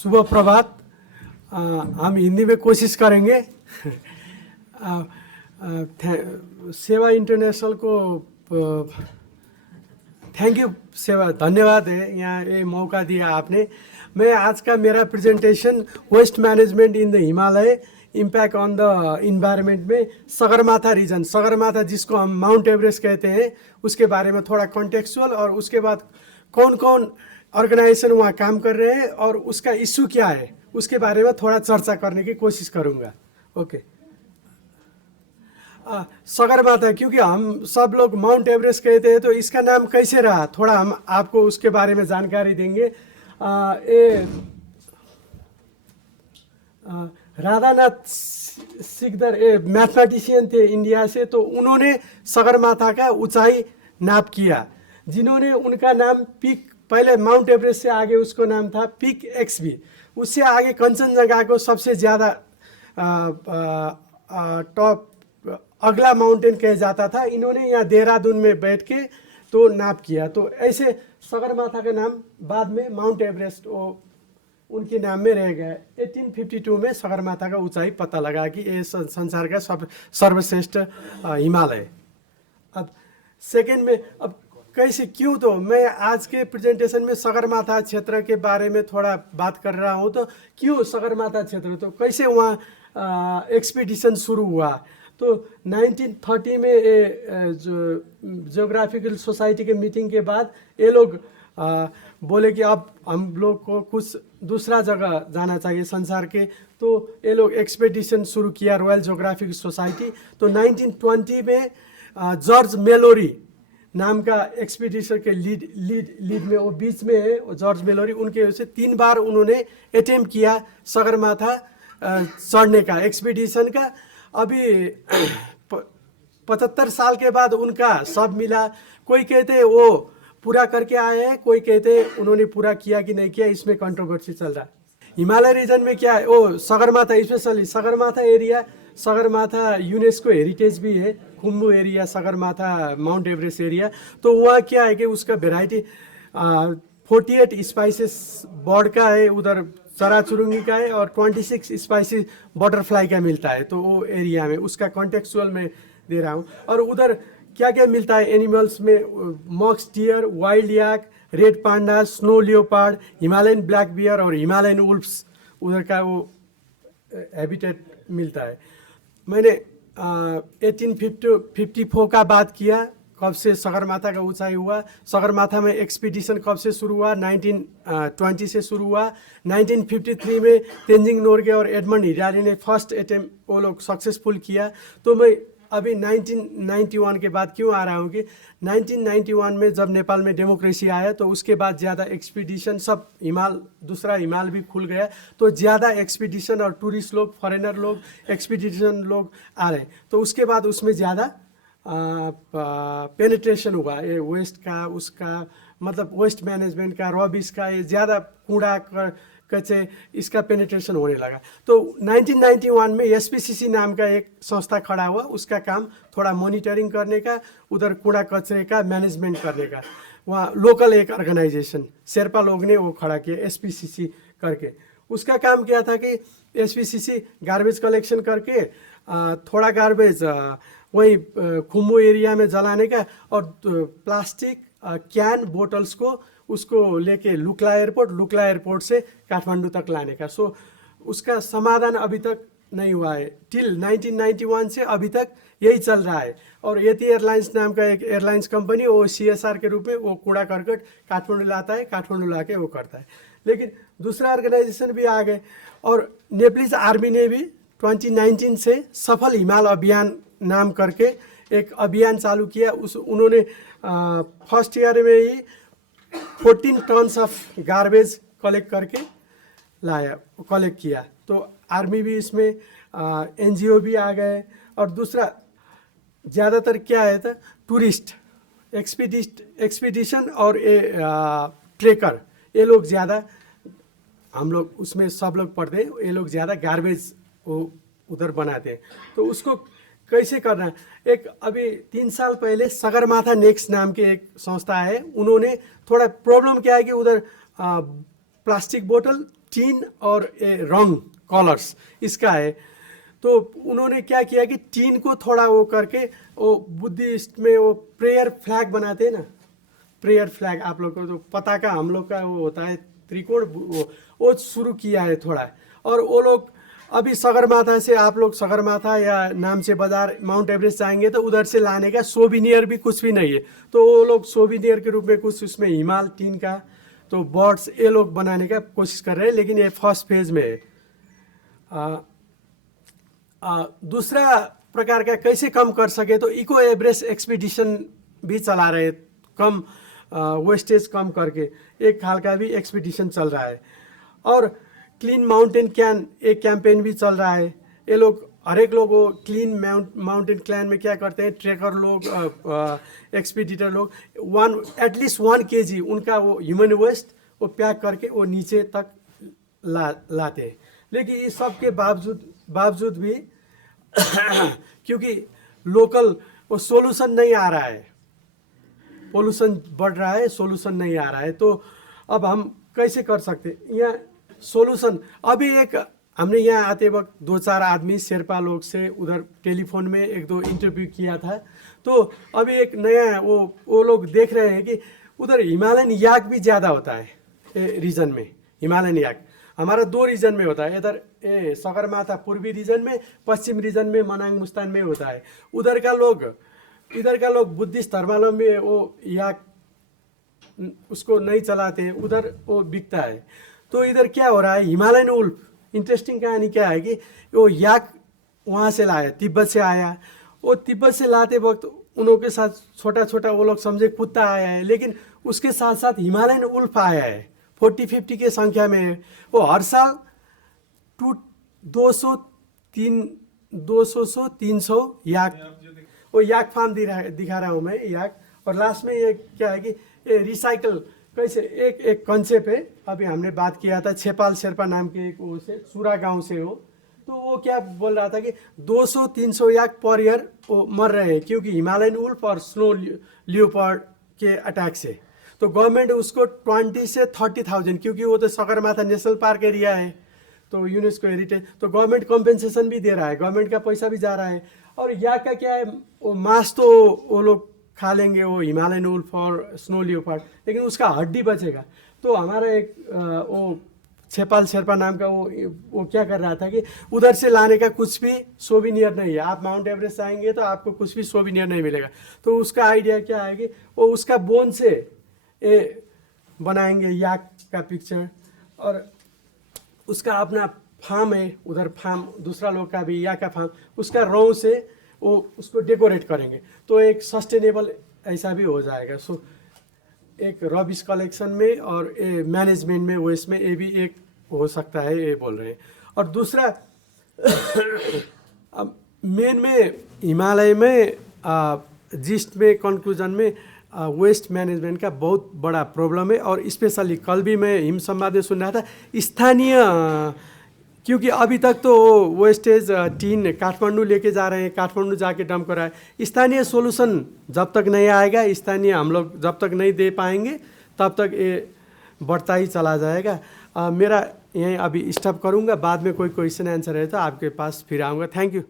शुभ प्रभात। हम हिंदी में कोशिश करेंगे। सेवा इंटरनेशनल को थैंक यू, सेवा धन्यवाद है यहाँ ये मौका दिया आपने। मैं आज का मेरा presentation waste management in the Himalaya impact on the environment में सगरमाथा रीजन, सगरमाथा जिसको हम माउंट एवरेस्ट कहते हैं, उसके बारे में थोड़ा कॉन्टेक्चुअल और उसके बाद कौन कौन ऑर्गेनाइजेशन वहाँ काम कर रहे हैं और उसका इशू क्या है उसके बारे में थोड़ा चर्चा करने की कोशिश करूँगा। ओके। सगरमाथा, क्योंकि हम सब लोग माउंट एवरेस्ट कहते हैं तो इसका नाम कैसे रहा, थोड़ा हम आपको उसके बारे में जानकारी देंगे। राधानाथ सिकदर मैथमेटिशियन थे इंडिया से, तो उन्होंने सगरमाथा का ऊंचाई नाप किया, जिन्होंने उनका नाम पीक, पहले माउंट एवरेस्ट से आगे उसको नाम था पीक एक्सबी, उससे आगे कंचनजंगा को सबसे ज़्यादा टॉप अगला माउंटेन कहा जाता था। इन्होंने यहाँ देहरादून में बैठ के तो नाप किया, तो ऐसे सगरमाथा का नाम बाद में माउंट एवरेस्ट उनके नाम में रह गया। 1852 में सगरमाथा का ऊंचाई पता लगा कि ये संसार का सर्वश्रेष्ठ हिमालय। अब सेकेंड में, अब कैसे, क्यों, तो मैं आज के प्रेजेंटेशन में सगरमाथा क्षेत्र के बारे में थोड़ा बात कर रहा हूँ। तो क्यों सगरमाथा क्षेत्र, तो कैसे वहाँ एक्सपीडिशन शुरू हुआ। तो 1930 में जो जियोग्राफिकल सोसाइटी के मीटिंग के बाद ये लोग बोले कि अब हम लोग को कुछ दूसरा जगह जाना चाहिए संसार के, तो ये लोग एक्सपेडिशन शुरू किया रॉयल जियोग्राफिकल सोसाइटी। तो 1920 में जॉर्ज मेलोरी नाम का एक्सपीडिशन के लीड में, वो बीच में है जॉर्ज मेलोरी, उनके वजह से 3 बार उन्होंने अटेम्प्ट किया सगरमाथा चढ़ने का, एक्सपीडिशन का। अभी 75 साल के बाद उनका सब मिला। कोई कहते वो पूरा करके आए हैं, कोई कहते उन्होंने पूरा किया कि नहीं किया, इसमें कंट्रोवर्सी चल रहा है। हिमालय रीजन में क्या है, वो Sagarmatha specially Sagarmatha area, Sagarmatha UNESCO heritage भी है, Khumbu area, Sagarmatha mount Everest area. तो वहाँ क्या है कि उसका वेराइटी 48 स्पाइसेस बर्ड का है, उधर चरा चुरुंगी का है, और 26 स्पाइसेस बटरफ्लाई का मिलता है। तो वो एरिया में उसका कॉन्टेक्चुअल में दे रहा हूँ। और उधर क्या क्या मिलता है एनिमल्स में, मॉक्स deer, wild yak, red panda, snow leopard, Himalayan black bear और हिमालयन वुल्फ्स, उधर का वो हैबिटेट मिलता है। मैंने 1854 का बात किया, कब से सगरमाथा का ऊंचाई हुआ। सगरमाथा में एक्सपीडिशन कब से शुरू हुआ, 1920 से शुरू हुआ। 1953 में तेंजिंग नोर्गे और एडमंड हिलारी ने फर्स्ट अटेम्प्ट वो लोग सक्सेसफुल किया। तो मैं अभी 1991 के बाद क्यों आ रहा हूँ कि 1991 में जब नेपाल में डेमोक्रेसी आया तो उसके बाद ज़्यादा एक्सपीडिशन, सब दूसरा हिमाल भी खुल गया, तो ज़्यादा एक्सपीडिशन और टूरिस्ट लोग, फॉरेनर लोग, एक्सपीडिशन लोग आ रहे, तो उसके बाद उसमें ज़्यादा पेनिट्रेशन हुआ ये वेस्ट का, उसका मतलब वेस्ट मैनेजमेंट का, रॉबिस का, ये ज़्यादा कूड़ा कचे इसका पेनिट्रेशन होने लगा। तो 1991 में एसपीसीसी नाम का एक संस्था खड़ा हुआ, उसका काम थोड़ा मॉनिटरिंग करने का, उधर कूड़ा कचरे का मैनेजमेंट करने का। वहाँ लोकल एक ऑर्गेनाइजेशन शेरपा लोग ने वो खड़ा किया एसपीसीसी करके। उसका काम क्या था कि एसपीसीसी गार्बेज कलेक्शन करके थोड़ा गार्बेज वही खुम्बू एरिया में जलाने का, और प्लास्टिक कैन बोटल्स को उसको लेके लुक्ला एयरपोर्ट से काठमांडू तक लाने का। सो उसका समाधान अभी तक नहीं हुआ है। टिल 1991 से अभी तक यही चल रहा है। और यति एयरलाइंस नाम का एक एयरलाइंस कंपनी, वो CSR के रूप में वो कूड़ा करकट काठमांडू लाता है, काठमांडू ला के वो करता है। लेकिन दूसरा ऑर्गेनाइजेशन भी आ गए, और नेपालीज आर्मी ने भी 2019 से सफल हिमाल अभियान नाम करके एक अभियान चालू किया। उन्होंने फर्स्ट ईयर में ही 14 टन्स ऑफ गार्बेज कलेक्ट किया। तो आर्मी भी इसमें, NGO भी आ गए। और दूसरा ज़्यादातर क्या है तो टूरिस्ट एक्सपीडिशन और ट्रेकर, ये लोग ज़्यादा, हम लोग उसमें सब लोग पढ़ते हैं, ये लोग ज़्यादा गार्बेज वो उधर बनाते हैं। तो उसको कैसे करना है, एक अभी 3 साल पहले सगरमाथा नेक्स्ट नाम के एक संस्था है, उन्होंने थोड़ा प्रॉब्लम क्या है कि उधर प्लास्टिक बोतल टीन और रंग कलर्स इसका है। तो उन्होंने क्या किया कि टीन को थोड़ा वो करके, वो बुद्धिस्ट में वो प्रेयर फ्लैग बनाते हैं ना, प्रेयर फ्लैग आप लोग को तो पता का, हम लोग का वो होता है त्रिकोण, वो शुरू किया है थोड़ा। और वो लोग अभी सगरमाथा से, आप लोग सगरमाथा या नाम से बाजार माउंट एवरेस्ट जाएंगे तो उधर से लाने का सोविनियर भी कुछ भी नहीं है। तो वो लोग सोविनियर के रूप में कुछ उसमें हिमाल टीन का तो बर्ड्स ये लोग बनाने का कोशिश कर रहे हैं, लेकिन ये फर्स्ट फेज में है। दूसरा प्रकार का कैसे कम कर सके तो इको एवरेस्ट एक्सपीडिशन भी चला रहे हैं, कम वेस्टेज कम करके एक हाल का भी एक्सपीडिशन चल रहा है। और क्लीन माउंटेन कैन एक कैंपेन भी चल रहा है। ये लोग हर एक लोग वो क्लीन माउंटेन क्लैन में क्या करते हैं, ट्रेकर लोग, एक्सपीडिटर लोग एटलीस्ट 1 kg उनका वो ह्यूमन वेस्ट वो पैक करके वो नीचे तक लाते हैं। लेकिन इस सब के बावजूद भी क्योंकि लोकल वो सोल्यूशन नहीं आ रहा है, पोल्यूशन बढ़ रहा है, सोल्यूशन नहीं आ रहा है। तो अब हम कैसे कर सकते यहाँ सोल्यूशन? अभी एक हमने यहाँ आते वक्त 2-4 आदमी शेरपा लोग से उधर टेलीफोन में 1-2 इंटरव्यू किया था। तो अभी एक नया वो लोग देख रहे हैं कि उधर हिमालयन याक भी ज़्यादा होता है रीजन में। हिमालयन याक हमारा 2 रीजन में होता है, इधर सगरमाथा पूर्वी रीजन में, पश्चिम रीजन में मनाङ मुस्ताङ में होता है। इधर का लोग बुद्धिस्ट धर्मावलंबी वो याक उसको नहीं चलाते हैं, उधर वो बिकता है। तो इधर क्या हो रहा है, हिमालयन उल्फ, इंटरेस्टिंग कहानी क्या है कि वो याक वहाँ से लाया, तिब्बत से आया। वो तिब्बत से लाते वक्त उन के साथ छोटा छोटा वो लोग समझे कुत्ता आया है, लेकिन उसके साथ साथ हिमालयन उल्फ आया है 40-50 के संख्या में है। वो हर साल 200-300 याक, वो याक फार्म दिखा रहा हूँ मैं याक। और लास्ट में ये क्या है कि ये रिसाइकल कैसे एक कंसेप्ट है। अभी हमने बात किया था छेपाल शेरपा नाम के एक वो से सुरा गांव से हो, तो वो क्या बोल रहा था कि 200-300 याक पर ईयर वो मर रहे हैं क्योंकि हिमालयन उल्फ और स्नो लियोपार्ड के अटैक से। तो गवर्नमेंट उसको 20 से 30,000, क्योंकि वो तो सगरमाथा नेशनल पार्क एरिया है तो यूनेस्को हेरिटेज, तो गवर्नमेंट कॉम्पेंसेशन भी दे रहा है, गवर्नमेंट का पैसा भी जा रहा है। और याक का क्या है, वो मांस तो वो लोग खा लेंगे, वो हिमालयन उल्फ और स्नो लियोपार्ड, लेकिन उसका हड्डी बचेगा। तो हमारा एक वो छेपाल शेरपा नाम का वो क्या कर रहा था कि उधर से लाने का कुछ भी सोविनियर नहीं है। आप माउंट एवरेस्ट आएंगे तो आपको कुछ भी सोविनियर नहीं मिलेगा। तो उसका आइडिया क्या है कि वो उसका बोन से बनाएंगे याक का पिक्चर, और उसका अपना फार्म है उधर, फार्म दूसरा लोग का भी याक का फार्म, उसका रौ से वो उसको डेकोरेट करेंगे। तो एक सस्टेनेबल ऐसा भी हो जाएगा। सो एक रबिश कलेक्शन में और मैनेजमेंट में वेस्ट में ये भी एक हो सकता है, ये बोल रहे हैं। और दूसरा अब मेन में हिमालय में जिस्ट में कंक्लूजन में वेस्ट मैनेजमेंट का बहुत बड़ा प्रॉब्लम है। और स्पेशली कल भी मैं हिम संवाद में सुन रहा था स्थानीय, क्योंकि अभी तक तो वेस्टेज टीन काठमांडू लेके जा रहे हैं, काठमांडू जाके डंप कर रहा है। स्थानीय सोल्यूशन जब तक नहीं आएगा, स्थानीय हम लोग जब तक नहीं दे पाएंगे तब तक ये बढ़ता ही चला जाएगा। मेरा यहीं अभी स्टॉप करूँगा, बाद में कोई क्वेश्चन आंसर है तो आपके पास फिर आऊँगा। Thank you.